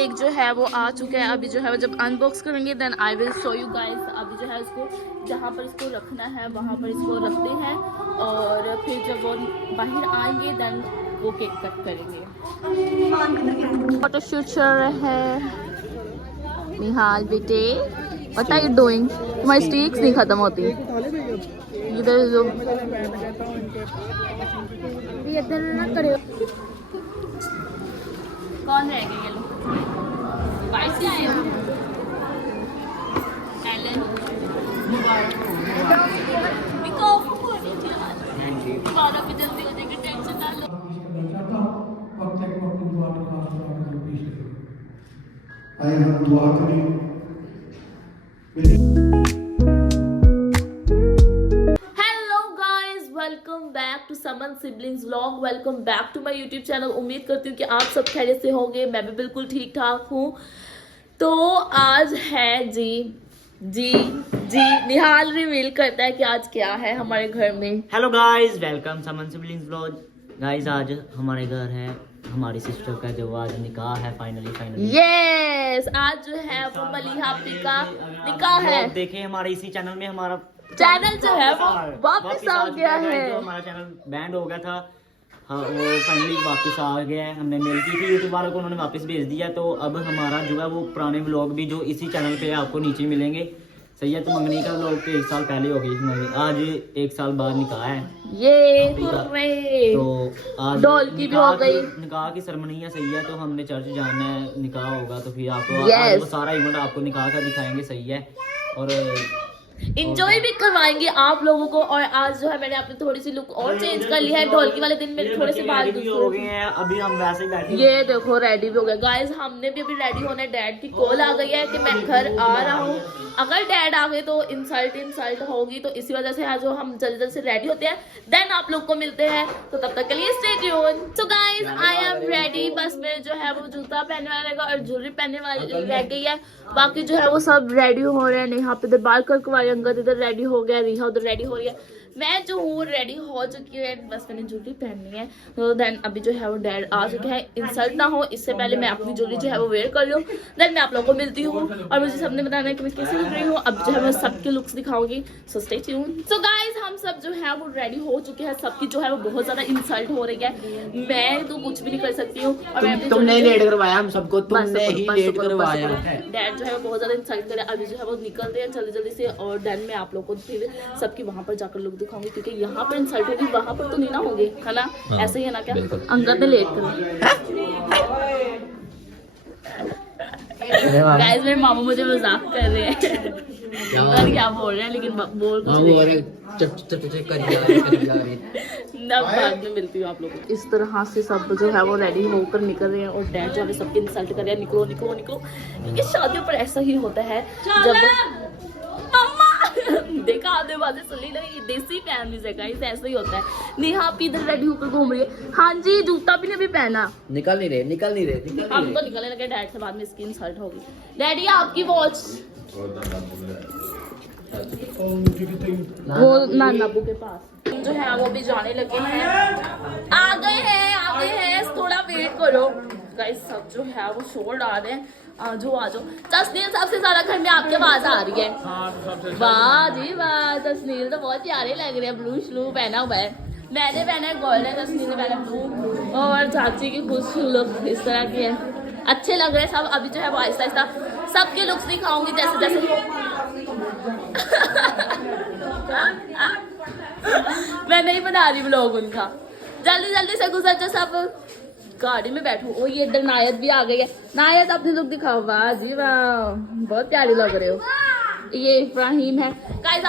Cake जो है वो आ चुका है। अभी जो है वो जब अनबॉक्स करेंगे then I will show you guys. अभी जो है इसको जहाँ पर इसको रखना है वहाँ पर इसको रखते हैं और फिर जब वो बाहर आएंगे देन वो केक कट करेंगे। फोटोशूट चल रहा है। निहाल बेटे व्हाट आर यू डूइंग? तुम्हारी स्टिक्स नहीं खत्म होती। इधर जो इधर ना करे। कौन रह गए ये लोग? बाइक से आए हो? एलन और अभी जल्दी हो जाएगी, टेंशन ना लो। आइए हम दुआ करें। Welcome back to Saman siblings vlog. Welcome back to my YouTube channel. उम्मीद करती हूँ कि आप सब खैरियत से होंगे। मैं भी बिल्कुल ठीक ठाक हूँ। तो आज है जी निहाल रिवील करता है कि आज क्या है हमारे घर में। हेलो गाइस, वेलकम समन सिबलिंग्स व्लॉग। गाइस आज हमारे घर है हमारी सिस्टर का जो आज निकाह है फाइनली। यस, आज जो है वो मलिहा का निकाह है। देखें हमारे इसी चैनल में हमारा चैनल जो है वो वापस आ गया है। जो हमारा चैनल बैंड हो गया था, हाँ वो फाइनली वापस आ गया है। हमने मेल की थी यूट्यूब वालों को, उन्होंने वापस भेज दिया। तो अब हमारा जो है वो पुराने व्लॉग भी जो इसी चैनल पे आपको नीचे मिलेंगे। सही है। तो मंगनी का व्लॉग तो 1 साल पहले हो गई, आज 1 साल बाद निकाह है। ये तो आज डॉल की भी हो गई। निकाह की सेरेमनी है। सही है। तो हमने चर्च जाना है, निकाह होगा तो फिर आपको वो सारा इवेंट आपको निकाह का दिखाएंगे। सही है। और इंजॉय भी करवाएंगे आप लोगों को। और आज जो है मैंने अपनी थोड़ी सी लुक और चेंज कर ली है। ढोलकी वाले दिन मेरे थोड़े से बाल हो गए हैं। अभी हम वैसे ही बैठे। ये देखो रेडी भी हो गए गाइस। हमने भी अभी रेडी होना है। डैड की कॉल आ गई है कि मैं घर आ रहा हूँ। अगर डैड आ गए तो इंसल्ट होगी, तो इसी वजह से आज हम जल्दी से रेडी होते हैं। देन आप लोग को मिलते हैं। तो तब तक के लिए stay tune. So guys I am ready. बस मेरे जो है वो जूता पहनने वाला और ज्वेलरी पहनने वाली रह गई है। बाकी जो है वो सब रेडी हो रहे हैं। यहाँ पे बाल करवाए, अंगद इधर रेडी हो गया, रिहा उधर रेडी हो रही है। मैं जो हूँ रेडी हो चुकी है। बस मैंने ज्वेलरी पहननी है। तो देन अभी जो है वो डैड आ चुके हैं। इंसल्ट ना हो इससे पहले मैं अपनी ज्वेलरी जो है वो वेयर कर लूँ। देन मैं आप लोगों को मिलती हूँ और मुझे सबने बताना है कि मैं कैसे लग रही हूँ। अब जो है मैं सबके लुक्स दिखाऊंगी। So stay tune. So guys हम सब जो है वो रेडी हो चुके हैं। सबकी जो है वो बहुत ज्यादा इंसल्ट हो रही है। मैं तो कुछ भी नहीं कर सकती हूँ। और तुमने लेट करवाया हम सबको, तुमने ही लेट करवाया है। डैड जो है वो बहुत ज्यादा इंसल्ट करे। अभी जो है वो निकलते हैं जल्दी से। और देन मैं आप लोगों को फिर सबकी वहां पर जाकर लुक दिखाऊंगी, क्योंकि यहाँ पर इंसल्ट होगी वहां पर तो नहीं ना होगी, है ना? ऐसे ही है ना? क्या अंगद ने लेट कर गाइस मेरे मामू मुझे मजाक कर रहे हैं। क्या बोल रहे हैं लेकिन बोल बाद में मिलती हूँ आप लोगों को। इस तरह से सब जो है वो रेडी होकर निकल रहे हैं और डैड जो है सबके इंसल्ट कर रहे हैं, निकलो निकलो निकलो। क्योंकि शादियों पर ऐसा ही होता है। जब देखा आपने बातें सुन ली ना, ये देसी फैमिली से गाइस ऐसा ही होता है। नेहा भी इधर रेडी होकर घूम रही है। हाँ जी, जूता भी नहीं अभी पहना। निकल नहीं रहे हम तो निकलने लगे। डैड से बाद में इसकी इंसल्ट होगी। डैडी आपकी वॉच वो नानाबू के पास जो है वो भी जाने लगे हैं। आ गए हैं थोड़ा वेट करो गाइस। सब जो है वो शोर डाल रहे हैं। आजो तस्नील सबसे ज्यादा घर में आपके आवाज आ रही है। वाह जी वाह, तस्नील तो बहुत प्यारे लग रहे हैं। ब्लू श्लू पहना हुआ है। मैंने पहना है गोल्डन, तस्नील ने पहना ब्लू। और चाची की खुश लुक इस तरह की है। अच्छे लग रहे हैं सब। अभी जो है वो आहिस्ता आहिस्ता सबके लुक्स दिखाऊंगी जैसे जैसे मैं नहीं बना रही व्लॉग उनका। जल्दी से गुजर जाओ सब। गाड़ी में बैठो। ओ ये इधर नायत भी आ गई है। नायत अपनी लुक दिखाओ। वाह जी वाह, बहुत प्यारी लग रहे हो। ये इब्राहिम है गाइस।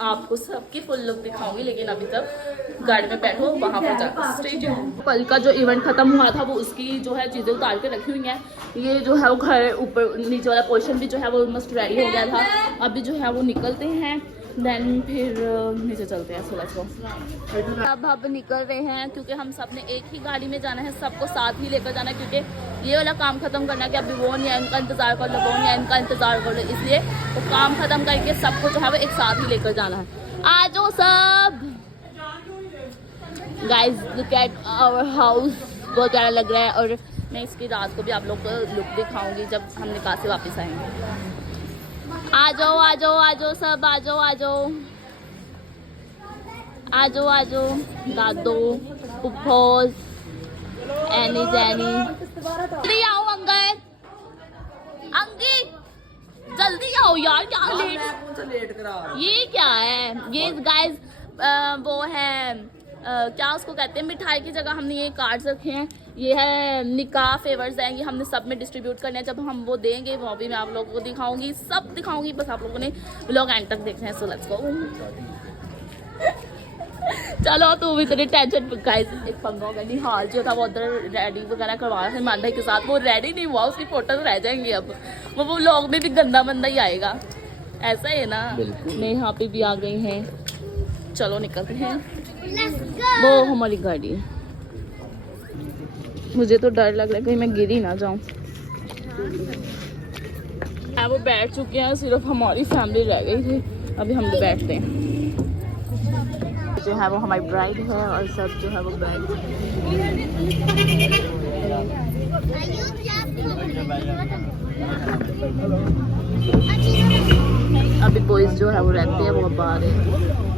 आपको सबकी फुल लुक दिखाऊंगी, लेकिन अभी तक गाड़ी में बैठो, वहां पर जाकर कल का जो इवेंट खत्म हुआ था वो उसकी जो है चीजें उतार के रखी हुई हैं। ये जो है वो घर ऊपर नीचे वाला पोर्शन भी जो है वो मस्त रेडी हो गया था। अभी जो है वो निकलते हैं। देन फिर नीचे चलते हैं। अब निकल रहे हैं क्योंकि हम सब ने एक ही गाड़ी में जाना है। सबको साथ ही लेकर जाना है, क्योंकि ये वाला काम खत्म करना है कि अभी वो नहीं है, इनका इंतजार कर लो, वो नहीं है, इनका इंतजार कर लो। इसलिए वो काम खत्म करके सबको जो है वो एक साथ ही लेकर जाना है। आ जाओ सब guys, look at our house. बहुत प्यारा लग रहा है। और मैं इसकी रात को भी आप लोग को लुक दिखाऊंगी जब हम निकाह से वापस आएंगे। आ जाओ आ जाओ आ जाओ सब, आ जाओ आ जाओ आ जाओ आ जाओ, दादो पुप्पोज एनी जैनी, जल्दी आओ अंगद, अंगी जल्दी आओ यार, क्या लेट करा। ये क्या है, ये गाइस वो है क्या उसको कहते हैं, मिठाई की जगह हमने ये कार्ड्स रखे हैं। ये है निकाह फेवर्स हैं, ये हमने सब में डिस्ट्रीब्यूट करने हैं। जब हम वो देंगे वो भी मैं आप लोगों को दिखाऊंगी, सब दिखाऊंगी, बस आप लोगों ने व्लॉग एंड तक देखना है। So let's go. चलो तू भी तेरी टेंशन। गाइस एक पंगा हो गया, निहाल जो था वो उधर रेडी वगैरह करवा रहा था ईमान भाई के साथ, वो रेडी नहीं हुआ, उसकी फोटो रह जाएंगी। अब वो व्लॉग में भी गंदा मंदा ही आएगा, ऐसा है ना। मैं यहाँ पे भी आ गई हैं, चलो निकलते हैं। वो हमारी गाड़ी है, मुझे तो डर लग रहा है कहीं मैं गिर ही ना जाऊं। वो बैठ चुके हैं, सिर्फ हमारी फैमिली रह गई थी, अभी हम भी बैठते हैं। जो है वो हमारी ब्राइड है और सब जो है वो ब्राइड है। अभी बॉयज जो है वो रहते हैं, वो अब आ रहे हैं।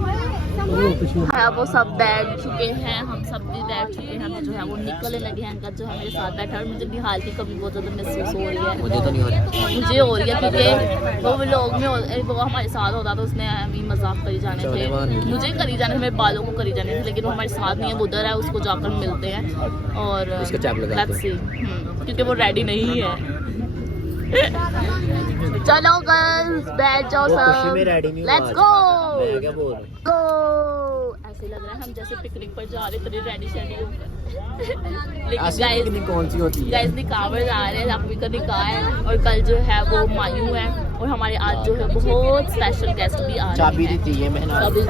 हाँ वो सब बैठ चुके हैं, हम सब भी बैठ चुके हैं, जो है वो निकलने लगे हैं। अंकल जो है मेरे साथ बैठा और मुझे निहाल की कभी बहुत ज़्यादा महसूस हो रही है। मुझे तो नहीं हो रही, मुझे हो रही है क्योंकि वो लोग में वो हमारे साथ होता तो उसने अभी मजाक करी जाने थे, मुझे करी जाने थे, मेरे बालों को करी जाने थे, लेकिन वो हमारे साथ नहीं है, वो उधर है, उसको जाकर मिलते हैं। और लेट्स सी, क्योंकि वो रेडी नहीं है। चलो गर्ल्स बैठ जाओ सब, लेट्स गो गो। ऐसे लग रहा है हम जैसे पिकनिक पर जा रहे, इतनी रेडी शेडी होकर। लेकिन गाइस कौन सी होती है, गाइस निकाह पर जा रहे हैं, अभी का निकाह है और कल जो है वो मायू है और हमारे आज जो है बहुत स्पेशल गेस्ट भी आ रहे हैं। चाबी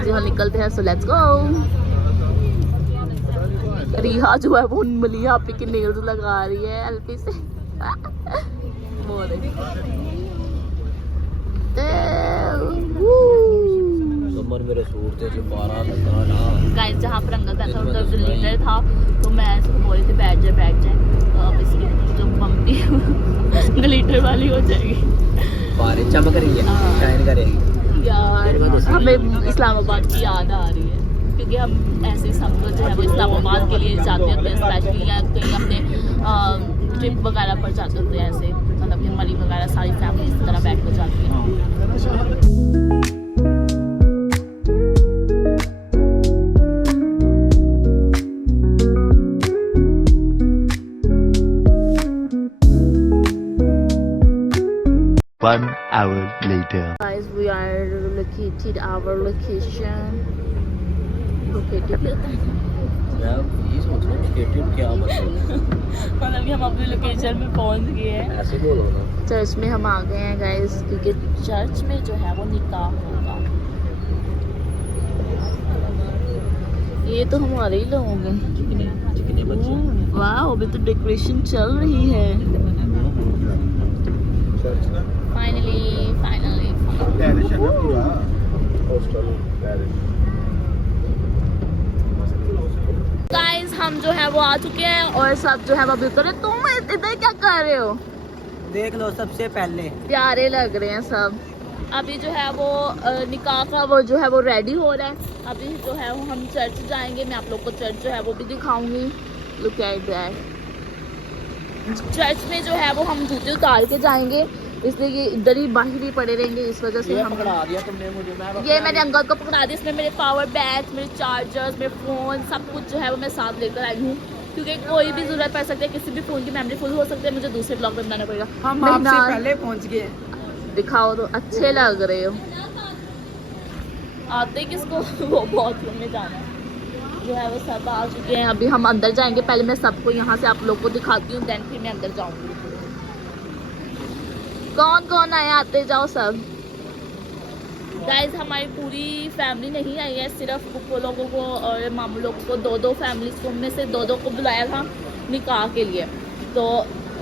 जो निकलते हैं। So let's go. रिहा जो है वो मलिया पे की नेल्स लगा रही है एलपी से। मेरे सूट थे जो 12 लगा ना। गाइस जहाँ पर अंकल बैठा उधर जो लीडर था, तो मैं इसको बोल रही थी बैठ जाए। तो अब इसकी जो मम्मी लीडर वाली हो जाएगी, बारिश चमक रही है, शाइन करेगी यार। हमें इस्लामाबाद की याद आ रही है क्योंकि हम ऐसे सब जो है वो इस्लामाबाद के लिए जाते होते हैं स्पेशली, या कहीं अपने ट्रिप वगैरह पर जाते होते हैं, ऐसे मतलब कि मरी वगैरह सारी फैमिली इस तरह बैठ कर जाती है। One hour later. Guys, we are located our location. Located क्या मतलब कि हम अपनी लोकेशन में पहुंच गए हैं। ऐसे बोलो ना। चर्च में हम आ गए हैं गाइस, क्योंकि चर्च में जो है वो निकाह होगा। ये तो हमारे ही लोग हैं। कितने बच्चे? वाह, अभी तो डेकोरेशन चल रही है। फाइनली गाइस हम जो है वो आ चुके हैं और सब जो है वो अभी उतरे। तुम इधर क्या कर रहे हो? देख लो, सबसे पहले प्यारे लग रहे हैं सब। अभी जो है वो निकाह का वो जो है वो रेडी हो रहा है। अभी जो है वो हम चर्च जाएंगे, मैं आप लोग को चर्च जो है वो भी दिखाऊंगी। Look at that. चर्च में जो है वो हम जूते उतार के जाएंगे, इसलिए ये इधर ही बाहर ही पड़े रहेंगे, इस वजह से हम पकड़ा दिया तुमने मुझे। ये मैंने अंकल को पकड़ा दिया। इसमें मेरे पावर बैंक, मेरे चार्जर्स, मेरे फ़ोन, सब कुछ जो है वो मैं साथ लेकर आई हूँ, क्योंकि कोई भी ज़रूरत पड़ सकती है, किसी भी फ़ोन की मेमोरी फुल हो सकती है, मुझे दूसरे ब्लॉग में बनाना पड़ेगा। हम आपसे पहले पहुँच गए। दिखाओ तो, अच्छे लग रहे हो। आते किसको वो बाथरूम में जाना है। जो है वो सब आ चुके हैं, अभी हम अंदर जाएंगे। पहले मैं सबको यहाँ से आप लोग को दिखाती हूँ, देन फिर मैं अंदर जाऊँगी। कौन कौन आए, आते जाओ सब। गाइस हमारी पूरी फैमिली नहीं आई है, सिर्फ फुप्पो लोगों को और मामू लोगों को, दो फैमिलीज को में से दो को बुलाया था निकाह के लिए, तो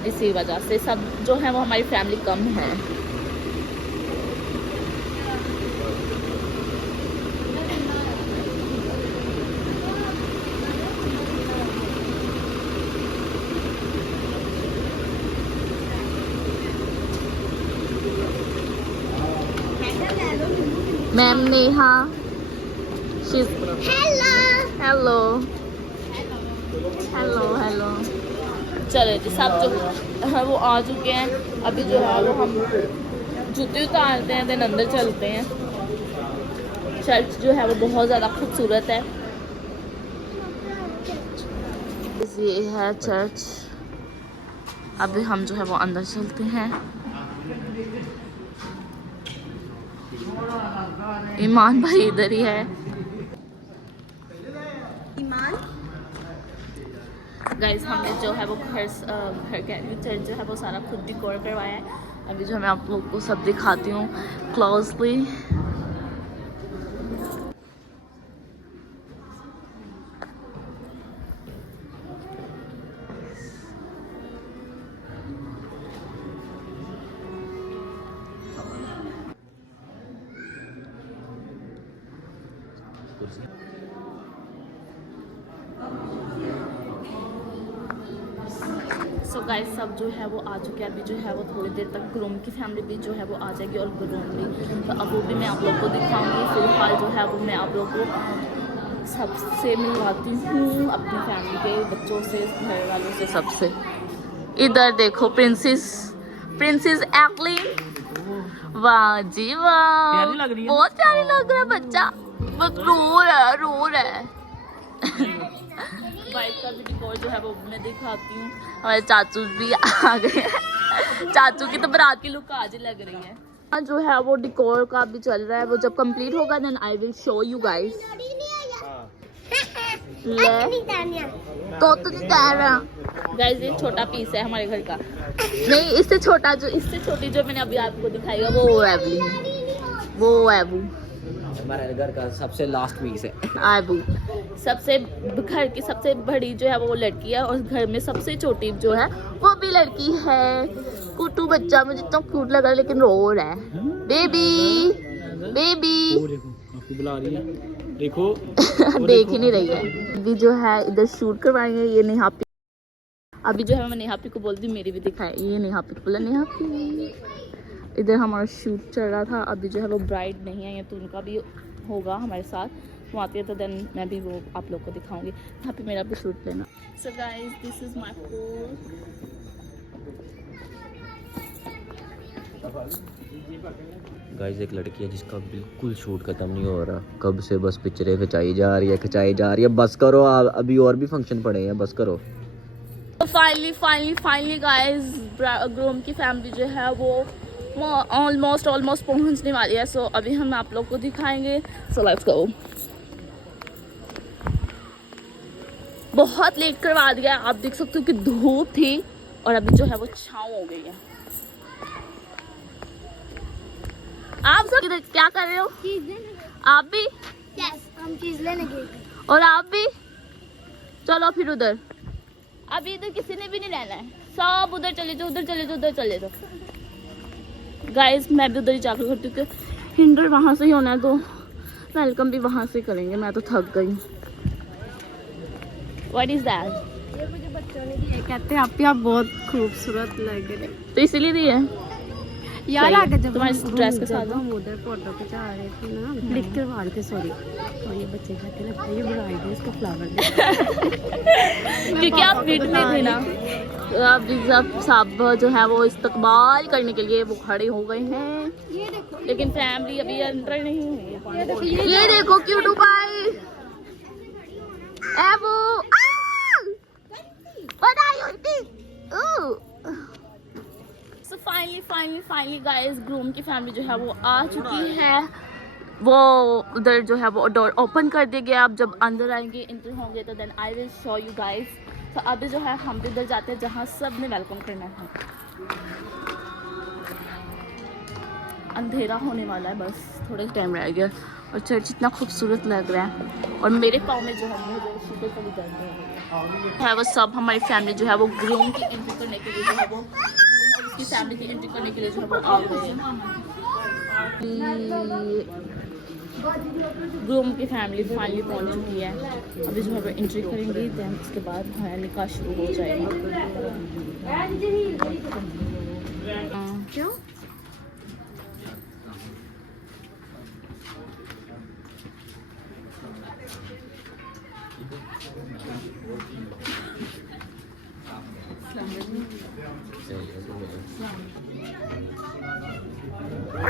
इसी वजह से सब जो है वो हमारी फैमिली कम है। Ma'am Neha, hello hello hello. चलो जी, सब जो है वो आ चुके हैं। अभी जो है वो हम जूते उतारते हैं, देन अंदर चलते हैं। चर्च जो है वो बहुत ज़्यादा खूबसूरत है। ये है चर्च। अभी हम जो है वो अंदर चलते हैं। ईमान भाई इधर ही है। गाइस हमने जो है वो घर चर्च जो है वो सारा खुद डिकोर करवाया है। अभी जो मैं आप लोगों को सब दिखाती हूँ क्लोजली। सो गाइस सब जो है वो आ चुके हैं। अभी जो है वो थोड़ी देर तक ग्रूम की फैमिली भी जो है वो आ जाएगी और ग्रूम भी। तो अब वो भी मैं आप लोग को दिखाऊंगी। फिलहाल जो है वो मैं आप लोग को सबसे मिलवाती हूँ, अपनी फैमिली के बच्चों से, घर वालों से, सबसे। इधर देखो प्रिंसेस एक्लिंग। वाह जी वाह, प्यारी लग रही है। बहुत प्यारी लग रहा है बच्चा, बस रो रहा है। वाइफ का भी डिकोर जो है वो मैं दिखाती हूँ। हमारे चाचू भी आ गए हैं। चाचू की तो बारात की लुक आज ही लग रही है। जो है वो डिकोर का भी चल रहा है। वो जब कंप्लीट होगा then I will show you guys. तो नहीं कह रहा गाइस, ये छोटा पीस है हमारे घर का। नहीं, इससे छोटी जो मैंने अभी आपको दिखाई है वो एबू। हमारे घर का सबसे लास्ट पीस है आबू। घर की सबसे बड़ी जो है वो लड़की है और घर में सबसे छोटी जो है वो भी लड़की है। कुटू बच्चा मुझे तो क्यूट लग रहा है लेकिन रो रहा है। बेबी आपको बुला रही है, देखो। देख ही नहीं रही है। अभी जो है इधर शूट करवाएंगे। ये नेहापी, अभी जो है मैं नेहापी को बोलती हूँ मेरी भी दिखाए। ये नेहापी को बोला, नेहापी इधर हमारा शूट चल रहा था। अभी जो है वो ब्राइड नहीं आई है तो उनका भी होगा हमारे साथ। वो आती है तो देन मैं भी वो आप लोग को दिखाऊंगी। यहाँ पे मेरा भी शूट लेना। So guys this is my pool. Guys एक लड़की है जिसका बिल्कुल शूट खत्म नहीं हो रहा, कब से बस पिक्चरें खिंचाई जा रही है। बस करो, अभी और भी फंक्शन पड़े हैं, बस करो। तो फाइनली गाइस ग्रूम की फैमिली जो है वो ऑलमोस्ट पहुंचने वाली है। सो अभी हम आप लोग को दिखाएंगे। So let's go. बहुत लेट करवा दिया। आप देख सकते हो कि धूप थी और अभी जो है वो छाँव हो गई है। आप सब इधर क्या कर रहे हो? आप भी? हम चीज लेने गए। और आप भी? चलो फिर उधर। अभी इधर किसी ने भी नहीं रहना है, सब उधर चले जाओ। गाइस मैं भी उधर ही जाकर करती हूँ कि हिंडर वहाँ से ही होना है तो वेलकम भी वहाँ से करेंगे। मैं तो थक गई। What is that? ये मुझे बच्चों ने दिए, कहते हैं आप बहुत खूबसूरत लग रहे। तो इसीलिए दिए यार आगे जब तुम्हारे ड्रेस के साथ हम उधर फोटो खिंचा रहे थे ना, क्लिक करवा रहे थे, सॉरी, तो ये बच्चे कहते लगता है ये ब्राइड है, इसका फ्लावर दे। क्योंकि आप फिट में थे ना। अभी सब जो है वो इस्तकबाल करने के लिए वो खड़े हो गए हैं। लेकिन फैमिली अभी एंटर नहीं हुई है। ये देखो क्यूटू भाई। एबू what are you eating? So finally guys groom की फैमिली जो है वो आ चुकी है। वो उधर जो है वो डोर ओपन कर दिया गया। अब जब अंदर आएंगे, इंटर होंगे तो then I will show you guys. तो अभी जो है हम भी इधर जाते हैं जहाँ सब ने वेलकम करना है। अंधेरा होने वाला है, बस थोड़ा टाइम रह गया। और चर्च इतना खूबसूरत लग रहा है और मेरे पाँव में जो है वो सब हमारी फैमिली जो है वो ग्रूम की एंट्री करने के लिए जो है वो उसकी फैमिली की एंट्री करने के लिए जो है वो आ गए हैं। ग्रूम की फैमिली फाइनली पहुंच चुकी है। अभी जो है वो एंट्री करेंगे, देन उसके बाद हमारा निकाह शुरू हो जाएगा। क्यों?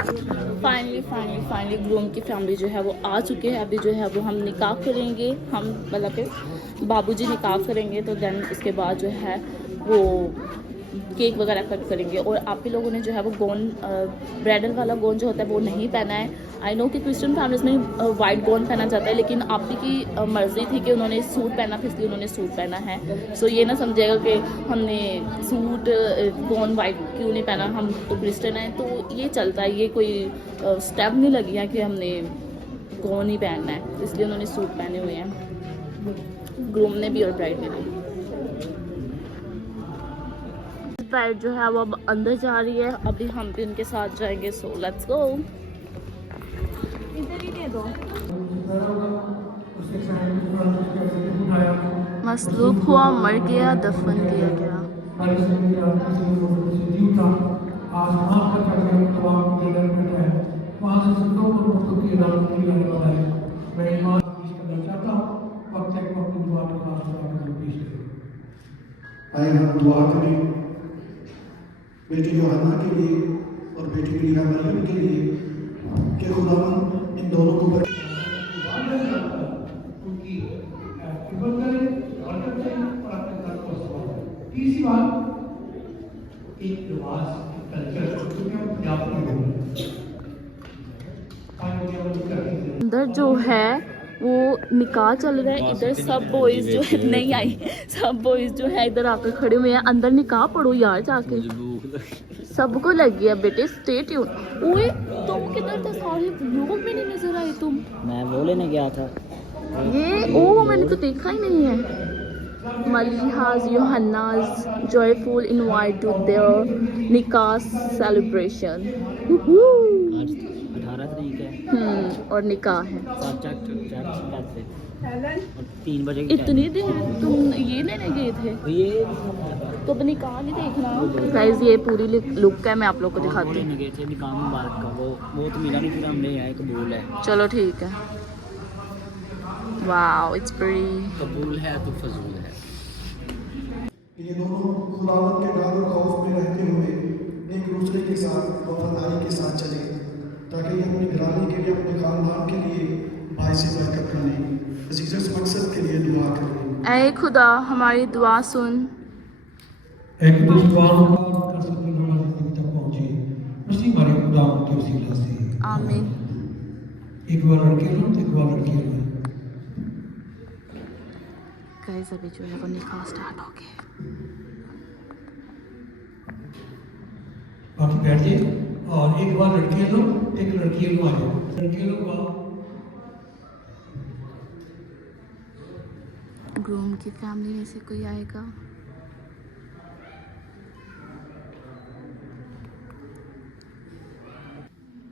फाइनली ग्रूम की फैमिली जो है वो आ चुके हैं। अभी जो है वो हम निकाह करेंगे, हम मतलब कि बाबूजी निकाह करेंगे, तो देन उसके बाद जो है वो केक वगैरह कट करेंगे। और आप ही लोगों ने जो है वो गोन ब्राइडल वाला गोन जो होता है वो नहीं पहना है। आई नो कि क्रिश्चियन फैमिलीज में वाइट गोन पहना जाता है, लेकिन आप ही की मर्ज़ी थी कि उन्होंने सूट पहना था, इसलिए उन्होंने सूट पहना है। सो ये ना समझेगा कि हमने सूट गोन वाइट क्यों नहीं पहना, हम तो क्रिश्चियन हैं तो ये चलता है। ये कोई स्टेप नहीं लगी है कि हमने गोन ही पहनना है, इसलिए उन्होंने सूट पहने हुए हैं, ग्रूम ने भी और ब्राइड ने भी। ब्राइड जो है वो अब अंदर जा रही है, अभी हम भी उनके साथ जाएंगे। So let's go. इधर ही दे दो। मसलूब हुआ, मर गया, दफन किया गया। आइए हम दुआ करें बेटी योहाना के लिए और बेटी प्रिया मरियम के लिए कि खुदावन इन दोनों को उनकी खिदमत करें, बरकत करें और अपने घर को संभालें। तीसरी बात, एक रिवाज, एक कल्चर जो कि हम पंजाब में बोलते हैं। अंदर जो है वो निकाह चल रहा है, इधर सब बॉयज जो है नहीं आई, सब बॉयज जो है इधर आकर खड़े हुए हैं। अंदर निकाह पढ़ो यार जाके, सबको लग गया बेटे। Stay tune. ओए तुम किधर थे, सारे लोग में नहीं नजर आए तुम। मैं वो लेने गया था। ये ओ मैंने तो देखा ही नहीं है। मलिहाज योहन्नाज जॉयफुल इनवाइट टू देयर निकाह सेलिब्रेशन। आज 18 तारीख है। और निकाह है। और 3 बजे की इतनी देर तुम ये लेने गए थे? ये तो अब निकाह नहीं देखना गाइस। ये पूरी लुक है, मैं आप लोग को दिखाती लेने हूँ। गए थे निकाह मुबारक का, वो तो मिला नहीं, फिर हमने यहाँ कबूल है। चलो ठीक है। Wow it's pretty. कबूल है तो फजूल है। ये दोनों खुदावंद के डर और खौफ में रहते हुए एक दूसरे के साथ वफादारी के साथ चले, ताकि ये अपनी घराने के लिए, अपने खानदान के लिए बाइस बरकत बने। इस मकसद के लिए दुआ करें। ऐ खुदा हमारी दुआ सुन। एक दुश्वान कर सकते हमारी जिंदगी तक पहुंचे, उसी हमारे खुदा के वसीला से आमीन। एक बार लड़के लो तो एक बार लड़की लो। गाइस अभी जो है वो निकाह स्टार्ट हो गया। बाकी बैठ जाइए और एक बार लड़के लो एक लड़की लो। आ जाओ लड़के लो। ग्रूम की फैमिली में से कोई आएगा?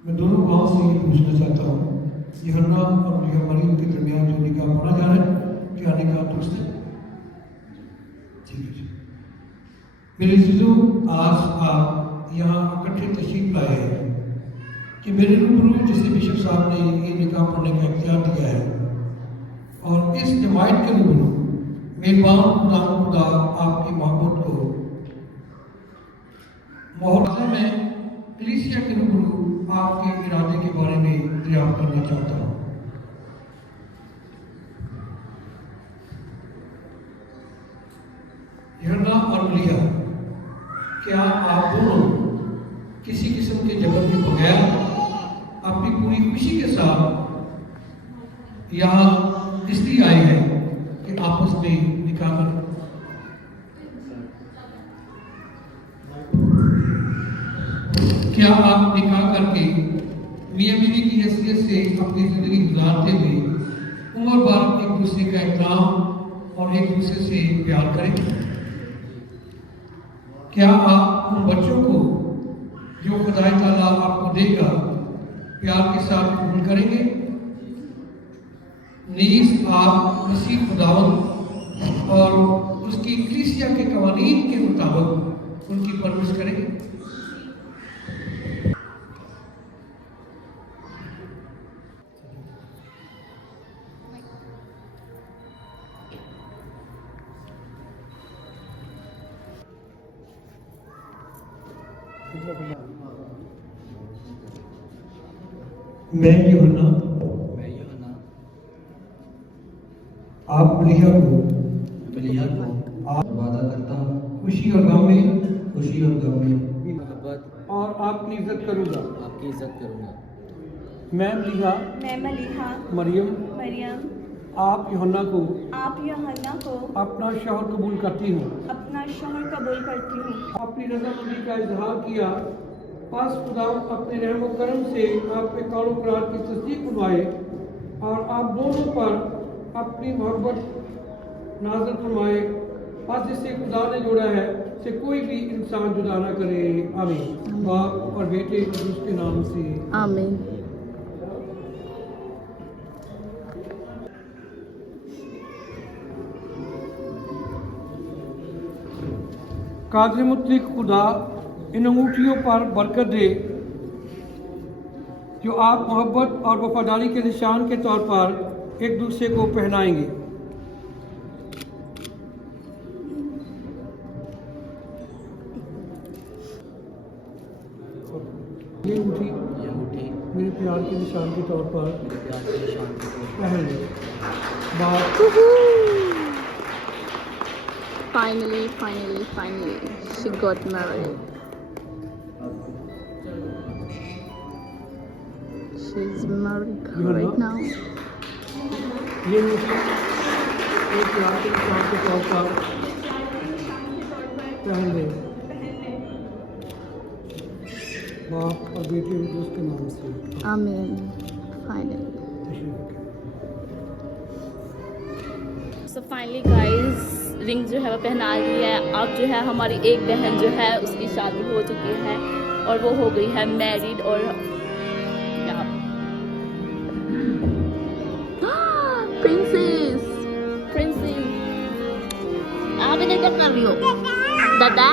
मैं दोनों गाँव से ये पूछना चाहता हूँ, यूहन्ना और मरियम के दरमियान जो निकाह पढ़ा जा रहा है, क्या निकाह दुरुस्त है? ठीक है। मेरे अज़ीज़ों, आज आप यहाँ इकट्ठे तशरीफ लाए हैं कि मेरे रूबरू जैसे बिशप साहब ने ये निकाह पढ़ने का इख्तियार दिया है, और इस जमायत के रूबरू मेहमान खुदा आपकी मोहब्बत को मुआवजे में कलीसिया के रूबरू आपके इरादे के बारे में दरियाफ्त करना चाहता हूँ। यूहन्ना और मरिया, क्या आप दोनों किसी किस्म के जबर के बगैर अपनी पूरी खुशी के साथ यहाँ इसलिए आए हैं कि आपस में निकाह करें? क्या आप निकाह करके मियां बीवी की हैसियत से अपनी जिंदगी गुजारते हुए उम्र भर एक दूसरे का एहतराम और एक दूसरे से प्यार करें? क्या आप उन बच्चों को जो खुदा ताला आपको देगा प्यार के साथ कबूल करेंगे? नीज आप मसीह खुदावंद और उसकी कलीसिया के कवानीन के मुताबिक उनकी परवरिश करेंगे? मैं यूहन्ना आप मलिहा को वादा करता हूँ खुशी और गम में खुशी और गम में और आपकी इज्जत करूंगा। आपकी इज्जत करूँगा। मैं मलिहा मैं मलिहा मरियम मरियम आप यूहन्ना को आप यूहन्ना को अपना शौहर कबूल करती हूँ। अपना शौहर कबूल करती हूँ। अपनी रजामंदी का इजहार किया, बस खुदा अपने रहम व करम से आप पे कौल करार की तस्दीक बनवाए और आप दोनों पर अपनी मोहब्बत नाज़िल फरमाए। बस जिससे खुदा ने जोड़ा है से कोई भी इंसान जुदा ना करे। आमीन। बाप और बेटे उसके नाम से आमीन। कादिर मुतलिक खुदा इन अंगूठियों पर बरकत दे जो आप मोहब्बत और वफादारी के निशान के तौर पर एक दूसरे को पहनाएंगे। ये अंगूठी मेरे प्यार के निशान के तौर पर पहन लें। बात Finally, she got married. She's married right now. ये मुझे एक प्यार के निशान के तौर पर पहन लें। बाप और बेटे उसके नाम से Amen. Finally. So finally guys, ring जो है वो पहना ली है। अब जो है हमारी एक बहन जो है उसकी शादी हो चुकी है और वो हो गई है मैरिड। और प्रिंसेस आप इधर क्या कर रही हो दादा?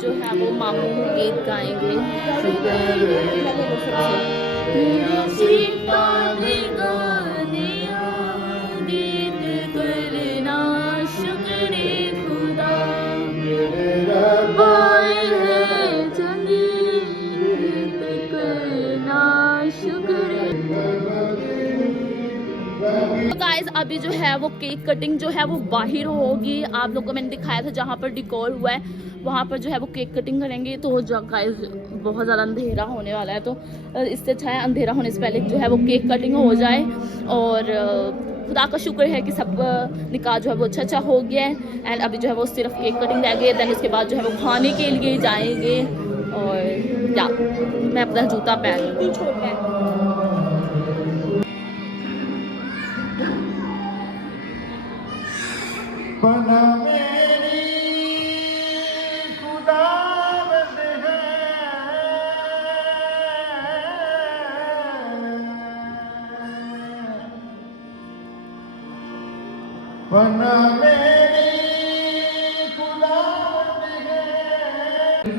जो है वो मामू गीत गाएंगे। गाइस अभी जो है वो केक कटिंग जो है वो बाहर होगी। आप लोगों को मैंने दिखाया था जहाँ पर डिकोर हुआ है वहाँ पर जो है वो केक कटिंग करेंगे। तो गाइस बहुत ज़्यादा अंधेरा होने वाला है, तो इससे अच्छा है अंधेरा होने से पहले जो है वो केक कटिंग हो जाए। और खुदा का शुक्र है कि सब निकाह जो है वो अच्छा हो गया है। एंड अभी जो है वो सिर्फ केक कटिंग रह गई है। देन उसके बाद जो है वो खाने के लिए जाएंगे। और या मैं अपना जूता पहन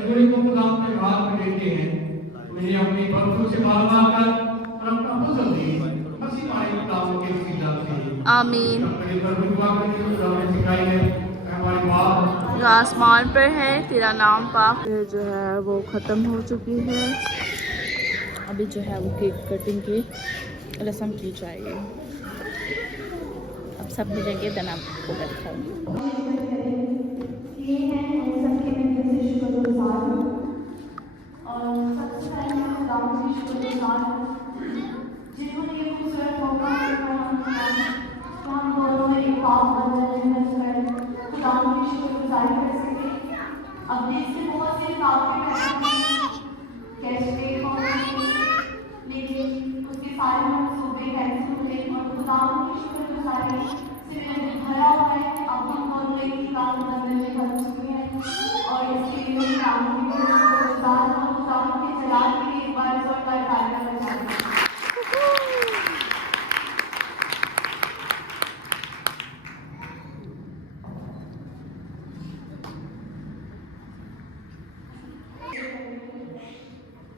पूरी को खुदा अपने हाथ में देते हैं। मेरी अपनी बरसों से मार मार कर और अपना फजल दी हंसी मारे किताबों के उसकी जाते हैं। आमीन। मेरी बरसों दुआ करके खुदा ने सिखाई है हमारी माँ जो आसमान पर है तेरा नाम पाक। जो है वो ख़त्म हो चुकी है। अभी जो है वो केक कटिंग की रस्म की जाएगी। अब सब मिलेंगे देन आपको मैं दिखाऊंगी। ये है उन सबके मैं दिल से शुक्रगुजार हूँ। और सबसे पहले मैं खुदा से शुक्रगुजार हूँ जिन्होंने ये खूबसूरत मौका तो हम दोनों एक पाक बंधन में मिलकर खुदा की शुक्रगुजारी कर सके। अब देश से बहुत से काफी कैशबैक होंगे लेकिन उसके सारे मनसूबे कैंसिल हुए और खुदा की शुक्रगुजारी से मेरा दिल भरा हुआ है। अब हम दोनों एक ही काम बंधन में बन चुके हैं और इसके लिए मैं काम की शुक्रगुजार हूँ। खुदा के जलाल के लिए एक बार जोरदार ताली करना चाहती हूँ।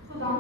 खुदा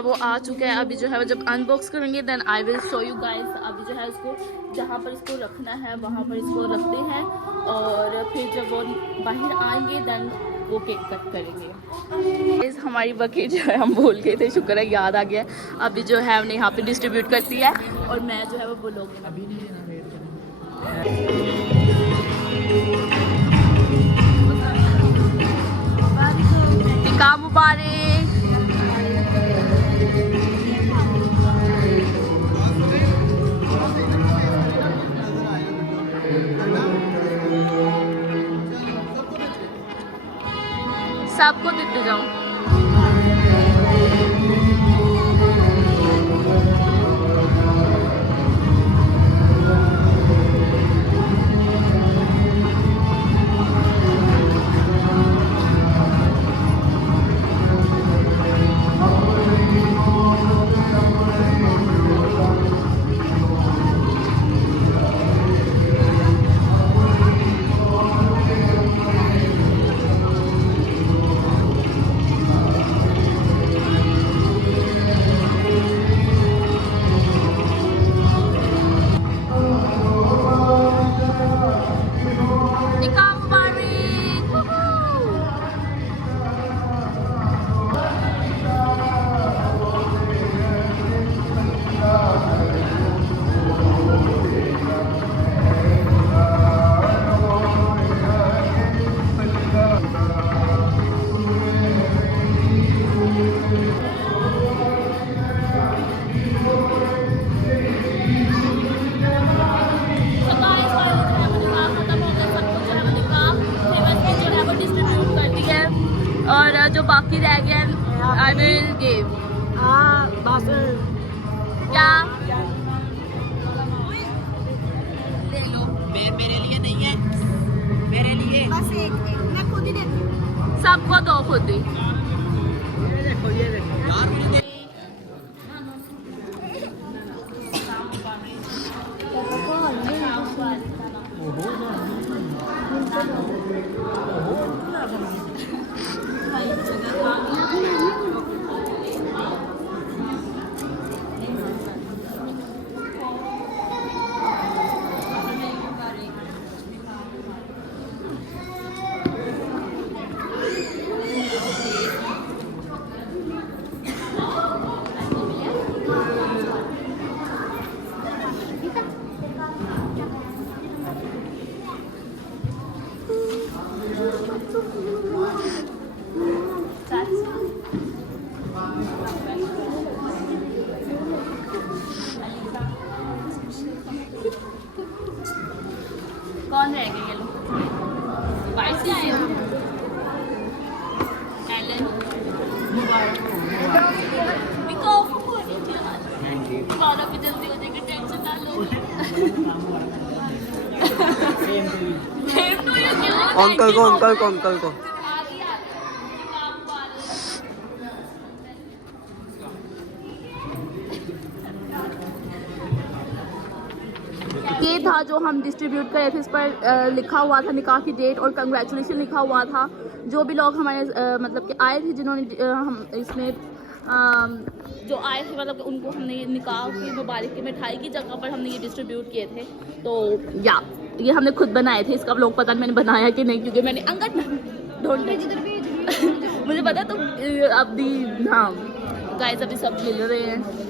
वो आ चुका है। अभी जो है वो जब अनबॉक्स करेंगे then I will show you guys. अभी जो है इसको जहाँ पर इसको रखना है वहाँ पर इसको रखते हैं और फिर जब वो बाहर आएंगे देन वो केक कट करेंगे। हमारी बकेट जो है हम भूल गए थे, शुक्र है याद आ गया। अभी जो है हमने यहाँ पे डिस्ट्रीब्यूट करती है और मैं जो है वो बोलोगे अभी निकाह मुबारक। सबको देते जाओ। और जो बाकी रह गया आई विल गिव। बस क्या ले लो। मेरे लिए नहीं है, मेरे लिए बस एक मैं खुद ही देती हूँ। सबको दो खुद ही। ये देखो यार कौन रह गए ये लोग? वाइस ही आए हो? एलन बारह पे जल्दी हो जाएगी, टेंशन ना लो। अंकल को अंकल को अंकल को ये था जो हम डिस्ट्रीब्यूट करे थे। इस पर लिखा हुआ था निकाह की डेट और कंग्रेचुलेशन लिखा हुआ था। जो भी लोग हमारे मतलब कि आए थे, जिन्होंने हम इसमें जो आए थे मतलब उनको हमने ये निकाह की मुबारक की मिठाई की जगह पर हमने ये डिस्ट्रीब्यूट किए थे। तो या ये हमने खुद बनाए थे। इसका लोग पता नहीं मैंने बनाया कि नहीं, क्योंकि मैंने अंगत ढूंढ मुझे पता। तो अभी हाँ गाइस अभी सब मिल रहे हैं।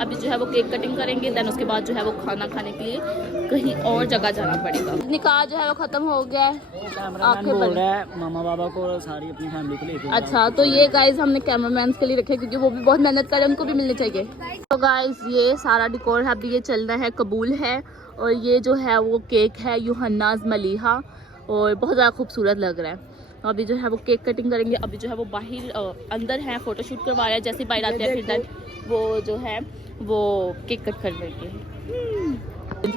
अभी जो है वो केक कटिंग करेंगे, देन उसके बाद जो है वो खाना खाने के लिए कहीं और जगह जाना पड़ेगा। निकाह जो है वो खत्म हो गया है। कैमरामैन बोल रहा है मामा बाबा को सारी अपनी फैमिली को लेके। अच्छा तो ये गाइस हमने कैमरामैन के लिए रखे क्योंकि वो भी बहुत मेहनत कर रहे हैं, उनको भी मिलने चाहिए। तो गाइस ये सारा डिकोर है, अभी ये चलना है, कबूल है। और ये जो है वो केक है यूहन्नाज मलीहा और बहुत ज़्यादा खूबसूरत लग रहा है। अभी जो है वो केक कटिंग करेंगे। अभी जो है वो बाहर अंदर है, फोटोशूट करवा रहा है। जैसे बाहर आते हैं फिर देन वो जो है वो केक कट कर लेंगे।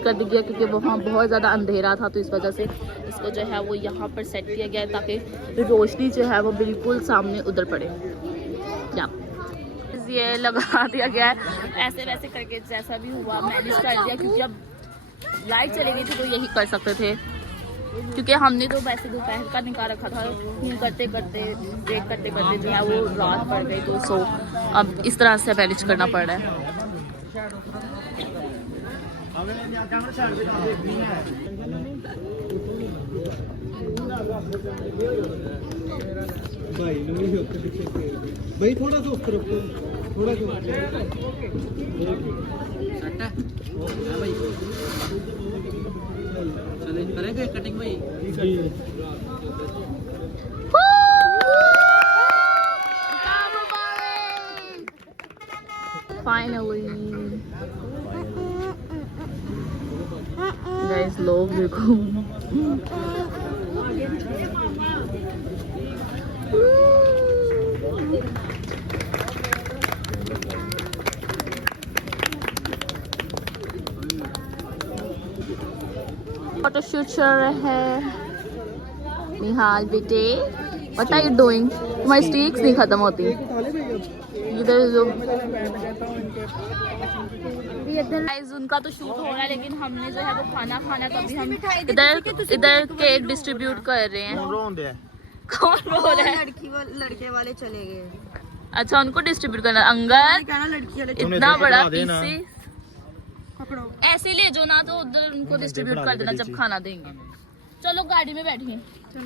कर दिया क्योंकि वहाँ बहुत ज़्यादा अंधेरा था, तो इस वजह से इसको जो है वो यहाँ पर सेट किया गया है ताकि रोशनी जो है वो बिल्कुल सामने उधर पड़े। या ये लगा दिया गया है ऐसे वैसे करके, जैसा भी हुआ मैनेज कर दिया क्योंकि अब लाइट चली गई थी तो यही कर सकते थे। क्योंकि हमने तो वैसे दोपहर का निकाल रखा था, फिर करते करते ब्रेक करते करते जो है वो रात पड़ गई, तो सो अब इस तरह से मैनेज करना पड़ रहा है। भाई थोड़ा सा उस तरफ थोड़ा करेंगे कटिंग भाई। Finally, guys, लोग देखो। फोटो शूट चल रहा है। निहाल बेटे, व्हाट आर यू डूइंग? तुम्हारी स्टिक्स नहीं खत्म होती। इधर जो गाइस उनका तो शूट हो रहा है, लेकिन हमने जो है वो खाना खाना तभी हम इधर केक डिस्ट्रीब्यूट कर रहे हैं। कौन रो रहा है? लड़के वाले चले गए। अच्छा, उनको डिस्ट्रीब्यूट करना। अंगद लड़की वाले इतना बड़ा पीस ऐसे ले जो ना, तो उधर उनको डिस्ट्रीब्यूट कर देना जब खाना देंगे। चलो गाड़ी में बैठिए।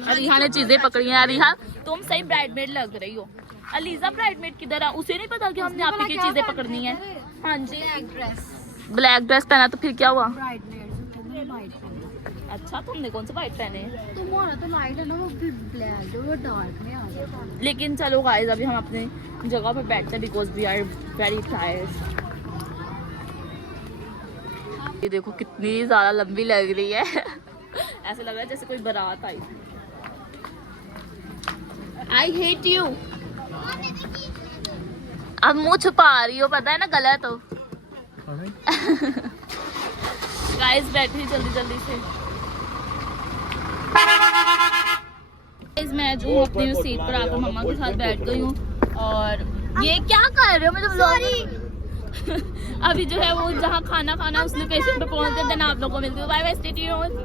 अलीहा ने चीजें पकड़ी हैं। अलीहा तुम सही ब्राइडमेड लग रही हो। अलीजा ब्राइडमेड किधर है? उसे नहीं पता कि हमने आप ही की चीजें पकड़नी है। हाँ जी, ब्लैक ड्रेस पहना तो फिर क्या हुआ? अच्छा, तुमने कौन सा वाइट पहने? तुम्हारा तो लाइट है ना, वो ब्लैक है, वो डार्क में आ गया। लेकिन चलो गाइस, अभी हम अपने जगह पर बैठते हैं because we are very tired. ये देखो कितनी ज्यादा लंबी लग रही है। ऐसा लग रहा है जैसे कोई बारात आई। I hate you. अब मुंह छुपा रही हो, पता है ना गलत हो। गाइस बैठी जल्दी जल्दी से। मैं जो हूँ अपनी सीट पर आकर मम्मा के साथ बैठ गई हूँ। और ये क्या कर रहे हो? मतलब सॉरी। अभी जो है वो जहाँ खाना खाना उस लोकेशन पे पहुंचते हैं। आप लोगों को मिलती हूँ। Bye bye, stay tuned.